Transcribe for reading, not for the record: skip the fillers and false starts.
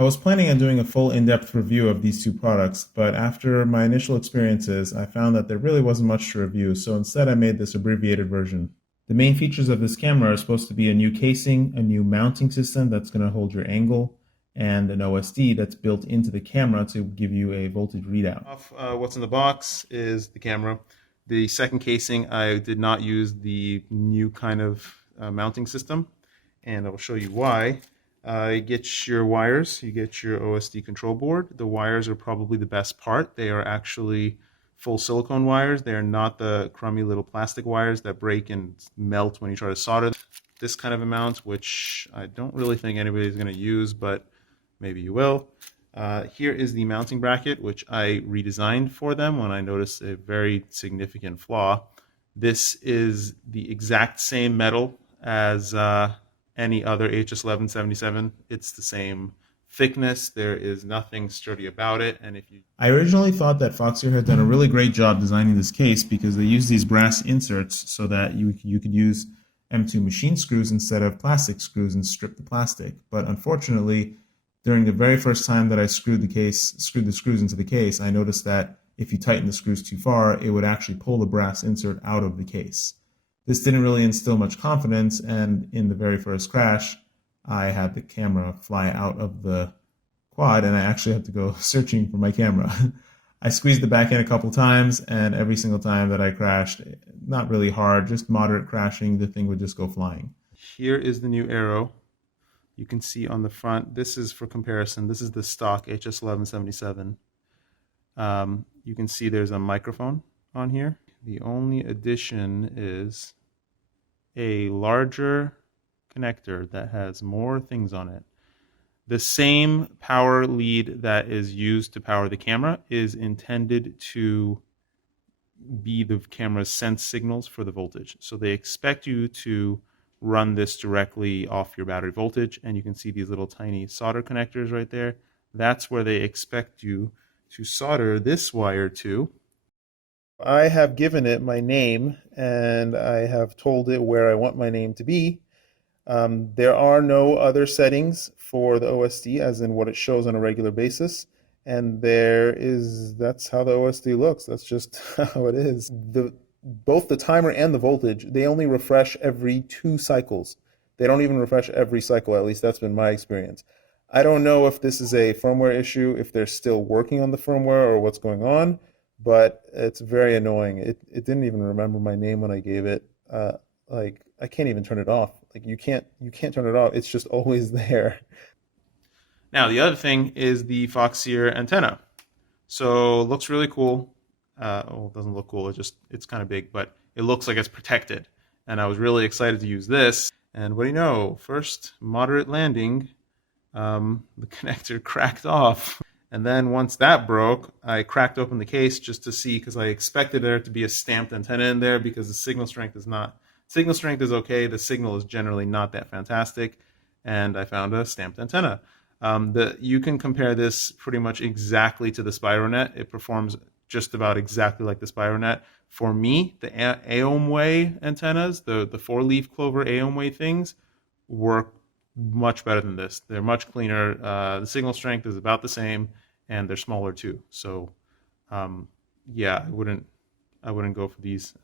I was planning on doing a full in-depth review of these two products, but after my initial experiences, I found that there really wasn't much to review, so instead I made this abbreviated version. The main features of this camera are supposed to be a new casing, a new mounting system that's going to hold your angle, and an OSD that's built into the camera to give you a voltage readout. What's in the box is the camera. The second casing, I did not use the new kind of mounting system, and I will show you why. You get your wires, you get your OSD control board. The wires are probably the best part. They are actually full silicone wires. They are not the crummy little plastic wires that break and melt when you try to solder this kind of amount, which I don't really think anybody's going to use, but maybe you will. Here is the mounting bracket, which I redesigned for them when I noticed a very significant flaw. This is the exact same metal as any other HS1177. It's the same thickness. There is nothing sturdy about it. And if you I originally thought that Foxeer had done a really great job designing this case because they used these brass inserts so that you could use M2 machine screws instead of plastic screws and strip the plastic. But unfortunately, during the very first time that I screwed the screws into the case, I noticed that if you tighten the screws too far, it would actually pull the brass insert out of the case. This didn't really instill much confidence, and in the very first crash, I had the camera fly out of the quad, and I actually had to go searching for my camera. I squeezed the back end a couple times, and every single time that I crashed, not really hard, just moderate crashing, the thing would just go flying. Here is the new arrow. You can see on the front, this is for comparison, this is the stock HS1177. You can see there's a microphone on here. The only addition is a larger connector that has more things on it. The same power lead that is used to power the camera is intended to be the camera's sense signals for the voltage. So they expect you to run this directly off your battery voltage, and you can see these little tiny solder connectors right there. That's where they expect you to solder this wire to. I have given it my name, and I have told it where I want my name to be. There are no other settings for the OSD, as in what it shows on a regular basis. And that's how the OSD looks. That's just how it is. Both the timer and the voltage, they only refresh every 2 cycles. They don't even refresh every cycle, at least that's been my experience. I don't know if this is a firmware issue, if they're still working on the firmware or what's going on, but it's very annoying. It didn't even remember my name when I gave it. Like, I can't even turn it off. Like, you can't turn it off. It's just always there. Now, the other thing is the Foxeer antenna. So it looks really cool. Well, it doesn't look cool. It's kind of big, but it looks like it's protected. And I was really excited to use this. And what do you know? First moderate landing, the connector cracked off. And then once that broke, I cracked open the case just to see, because I expected there to be a stamped antenna in there because the signal strength is not. Signal strength is okay. The signal is generally not that fantastic. And I found a stamped antenna. You can compare this pretty much exactly to the SpiroNet. It performs just about exactly like the SpiroNet. For me, the AOMWay antennas, the 4-leaf clover AOMWay things, work much better than this. They're much cleaner. The signal strength is about the same, and they're smaller too. So, yeah, I wouldn't go for these